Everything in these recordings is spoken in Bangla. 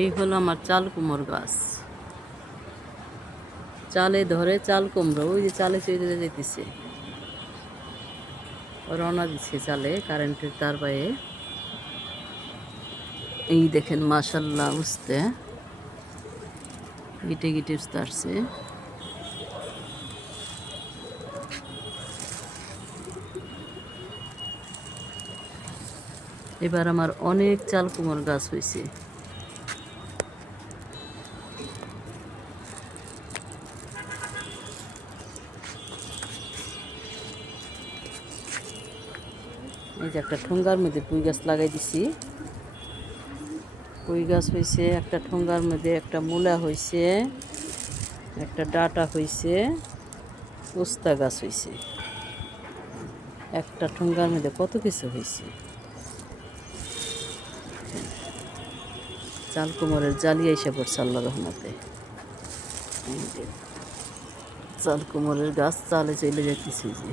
এই হলো আমার চাল কুমড় গাছ। চালে ধরে চাল কুমড়ো, ওই যে চালে চলে যেতেছে, রওনা দিচ্ছে চালে কারেন্টের তার পায়ে। এই দেখেন মাশাল্লাহ, বুঝতে গিটে গিটে উঠতে আসছে। এবার আমার অনেক চাল কুমড় গাছ হয়েছে। এই যে একটা ঠোঙ্গার মধ্যে পুঁই গাছ লাগাই দিছি। পুঁই গাছ হয়েছে একটা ঠোঙ্গার মধ্যে, একটা মূলা হয়েছে, একটা ডাটা হয়েছে, উস্তা গাছ হয়েছে। একটা ঠোঙ্গার মধ্যে কত কিছু হয়েছে। চাল কুমড়ের জালি এসে পড়ছে আল্লাহর রহমতে। চাল কুমড়ের গাছ চালে চলে যেতেছে। যে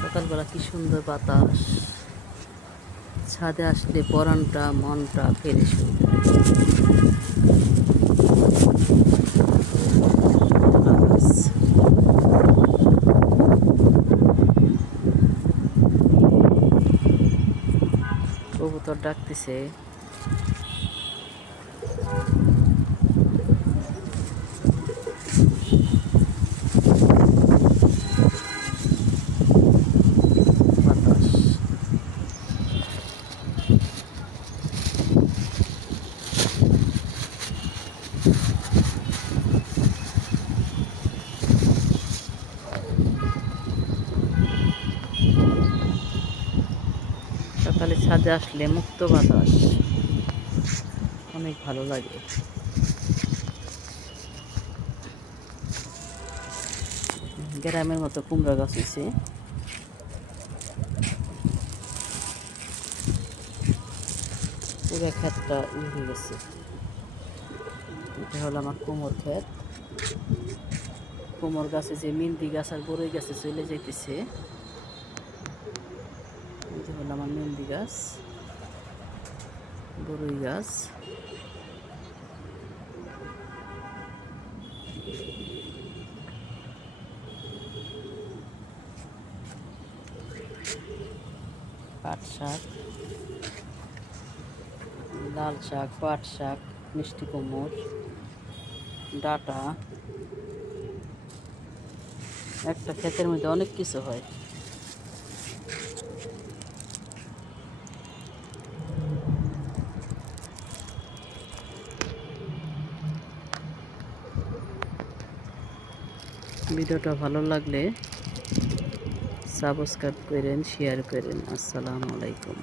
সকালবেলা কি সুন্দর বাতাস, ছাদে আসলে পরানটা মনটা ফ্রেশ হয়ে যায়। কবুতর ডাকতেছে। বাতাস সকালে ছাদে আসলে মুক্ত বাতাস অনেক ভালো লাগে। গ্রামের মতো কুমড়া গাছ হয়েছে। পুরো ক্ষেতটা উঠে গেছে। এটা হলো আমার কুমড় ক্ষেত। কুমড় গাছে যে মেহেন্দি গাছ আর বড়ই গাছে চলে যাইতেছে। এটা হলো আমার মেহেন্দি গাছ, বড়ই গাছ। পাট শাক, লাল শাক, পাট শাক, মিষ্টি কুমড়, ডাটা। একটা ক্ষেতের মধ্যে অনেক কিছু হয়। ভিডিওটা ভালো লাগলে সাবস্ক্রাইব করেন, শেয়ার করেন। আসসালামু আলাইকুম।